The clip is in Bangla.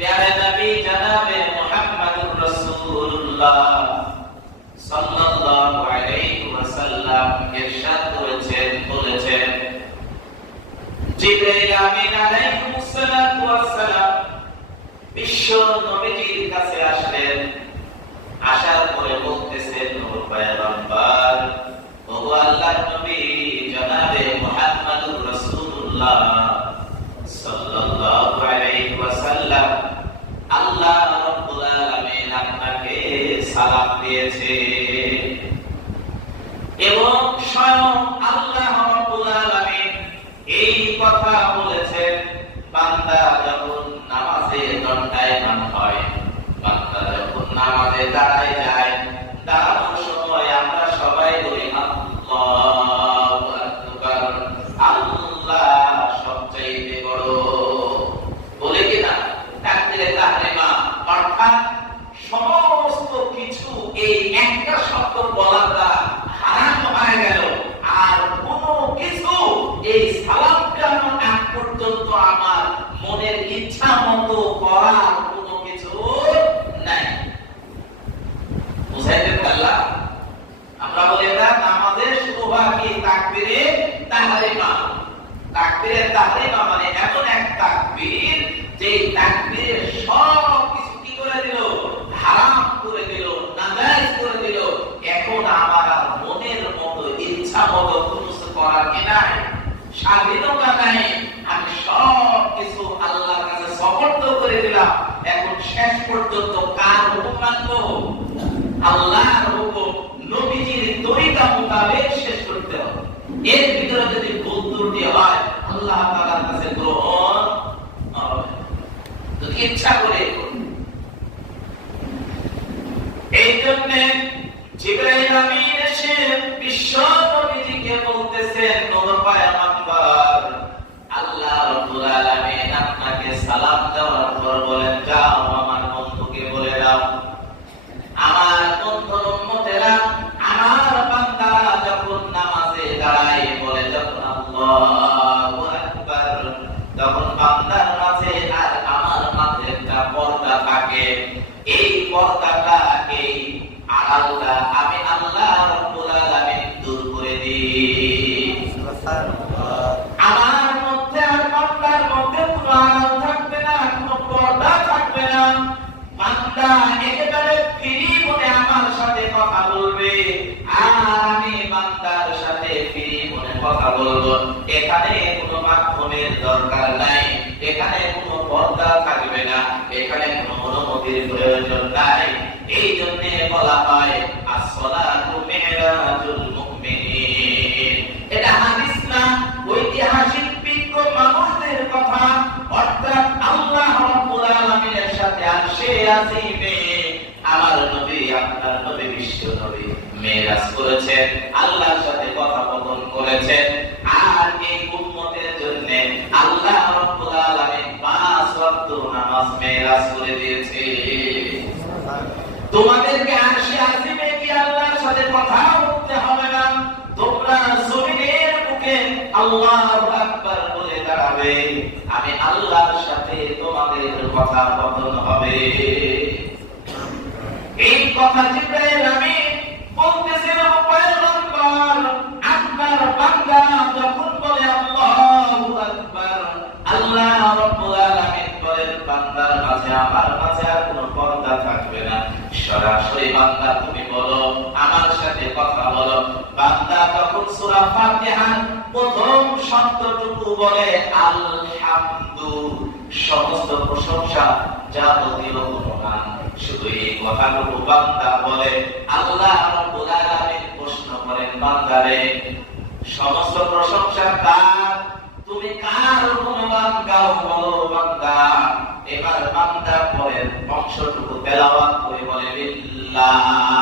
प्यारे नबी जनाबे मुहम्मदुर रसूलुल्लाह সাল্লাল্লাহু আলাইহি ওয়াসাল্লাম ইরশাদ করেছেন বলেছেন জিবরাইল আমিন আলাইহিস সালাতু ওয়াস সালাম বিশ্ব নবীজির কাছে আসলেন। আসার পরে বলতেছেন ও পয়গম্বর, ও আল্লাহর নবী জনাবে মুহাম্মদুর রাসূলুল্লাহ সাল্লাল্লাহু আলাইহি ওয়াসাল্লাম আল্লাহ রাব্বুল আলামিন আপনাকে সালাম দিয়েছে এবং স্বয়ং আল্লাহ রাব্বুল আলামিন এই কথা বলেছেন, বান্দা যখন নামাজে দণ্ডায়মান হয়, বান্দা যখন নামাজে দাঁড়ায় যায়, দাঁড়ানোর সময় আমরা সবাই বলি আল্লাহু আকবার, আল্লাহ সবচাইতে বড়, বলে কিনা? তাকবীরে তাহরিমা অর্থাৎ সমস্ত কিছু এই একটা শব্দ বলার দ্বারা হারাম হয়ে গেল, আর কোনো কিছু এই সালাম ফেরানোর আগ পর্যন্ত আমার মনের ইচ্ছা মতো করার কোনো কিছু নাই। বুঝাইতে পারলাম? আমরা বলি এটা নামাজের শুরু হয় কি তাকবীরে তাহরিমা। তাকবীরে তাহরিমা মানে এমন এক তাকবীর যে তাকবীরের সব কিছু কি করে দিল? হারাম করে দিল, নাজায়েজ করে দিল। এখন আমার আর মনের মতো ইচ্ছা মতো কিছু করার কি নাই, স্বাধীনতা নাই। আমি সব কিছু আল্লাহর কাছে সমর্থ করে দিলাম। এখন শেষ পর্যন্ত কার হুকুম মানবো? আল্লাহর হুকুম, নবীজির তরিকা মোতাবেক শেষ করতে হবে। এর ভিতরে যদি ভুল ত্রুটি হয় আল্লাহ তাআলার কাছে গ্রহণ হবে না। তো ইচ্ছা করে এই জন্য জিবরাইল আমিন এসে বিশ্ব নবীজিকে বলতেছেন, ও পয়গম্বর, আল্লাহ রাব্বুল আলামিন আপনাকে সালাম দেওয়ার পর বলেন, যাও আমার বন্ধুকে বলে দাও, আমার বন্ধুর উম্মতেরা, আমার বান্দারা যখন নামাজে দাঁড়ায় বলে যখন আল্লাহু আকবার, তখন বান্দার মাঝে আর আমার মাঝে একটা পর্দা থাকে। এই পর্দাটা, এই আড়ালটা আমি আল্লাহ রাব্বুল আলামিন দূর করে দিই। সুবহানাল্লাহ। আমার মধ্যে আর বান্দার মধ্যে কোনো আড়াল থাকবে না, কোনো পর্দা থাকবে না। বান্দা একেবারে ফ্রি মনে আমার সাথে কথা বলবে, আর আমি বান্দার সাথে ফ্রি মনে কথা বলবো। এখানে কোনো মাধ্যমের দরকার নাই, এখানে কোনো পর্দা থাকবে না, এখানে কোনো অনুমতির প্রয়োজন নাই। এই জন্য বলা হয় as-salatu mi'rajul mu'minin। এটা হাদিস না, ঐতিহাসিক বিজ্ঞ মানুষদের কথা। অর্থাৎ আল্লাহ রাব্বুল আলামিনের সাথে আরশে আজিমে আমার নবী, আপনার নবী, বিশ্ব নবী মেরাজ করেছেন, আল্লাহর সাথে কথোপকথন করেছেন। আর এই উম্মতের জন্য আল্লাহ রাব্বুল আলামিন 5 ওয়াক্ত নামাজ মেরাজ করে দিয়েছে। তোমাদেরকে আরশে আজিমে কি আল্লাহর সাথে কথা বলতে হবে না, তোমরা জমিনের বুকে আল্লাহু আকবার বলে দাঁড়াবে, আমি আল্লাহর সাথে তোমাদের কথা বলতে হবে। এই কথা জিবরাইল আমিন বলতেছেন, ও পয়গম্বর, আপনার বান্দা যখন বলে আল্লাহু আকবার, আল্লাহ রাব্বুল আলামিন বলেন বান্দার মাঝে আমার মাঝে আর কোনো পর্দা থাকবে না। সরাসরি বান্দা তুমি বলো, আমার সাথে কথা বলো। বান্দা তখন সূরা ফাতিহার প্রথম শব্দটুকু বলে আলহামদু, সমস্ত প্রশংসা যাবতীয় গুণগান, শুধু এই কথাটুকু বান্দা বলে। আল্লাহ রাব্বুল আলামিন প্রশ্ন করেন, বান্দারে সমস্ত প্রশংসা কার? তুমি কার গুণগান গাও বলো বান্দা। এবার বান্দা পরের অংশটুকু তেলাওয়াত করে বলে লিল্লাহ,